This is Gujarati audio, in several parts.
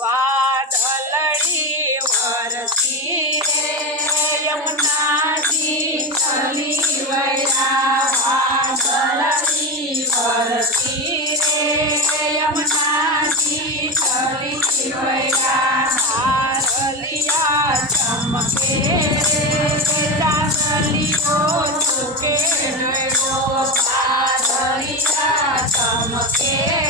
वादळी वरती यमुना जी कली वया वादळी वरती रे यमुना जी कली वया हारलिया चमके जागलियो चुके रे गो हारलिया चमके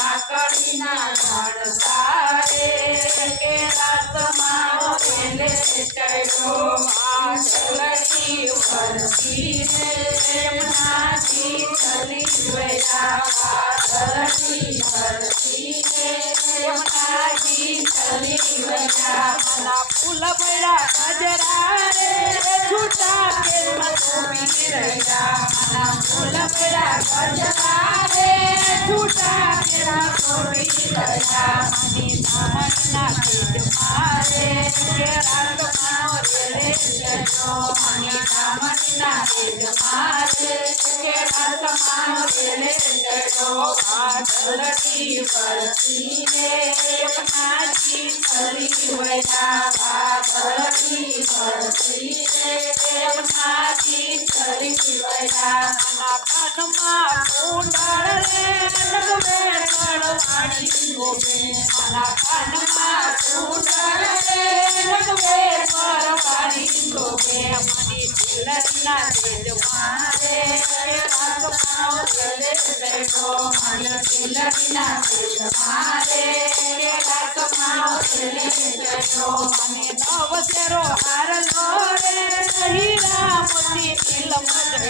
આકડીના ઝાડ સારે કે રાતમાનો રેલે ચડો વાદળડી વરસી રે યમુનાજી ચલી ગયા ગયા મના ફૂલ પડ્યા ગજરા રે છૂટા કેમ ડૂબી રહ્યા મના ફૂલ પડ્યા ગજરા રે છૂટા કેમ ડૂબી રહ્યા મની દામનના બીજ મારે કે રાત માનો રેલે જજો મની દામનના બીજ મારે કે રાત માનો રેલે જજો વાદળડી વરસી રે કાનમાં કુંડળ રે નગવે કળવાણી ગોબે મના કાનમાં કુંડળ રે નગવે કળવાણી ગોબે મની દિલના મારે રાત માનો રેલે બેઠો મની દિલના મારે રાત માનો રેલે બેઠો મને નવ શેરો હાર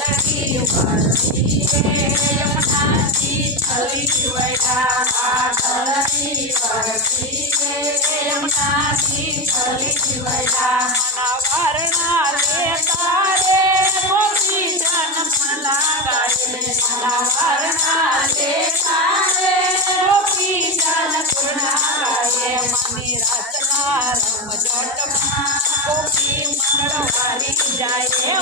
लकी यमुना जी हरि शिवया लकी यमुना जी हरि शिवया वरणा तारे मोती जन्म लगाए वरणा तारे मोती जन्म लगाए मनी रत्ना रम जाए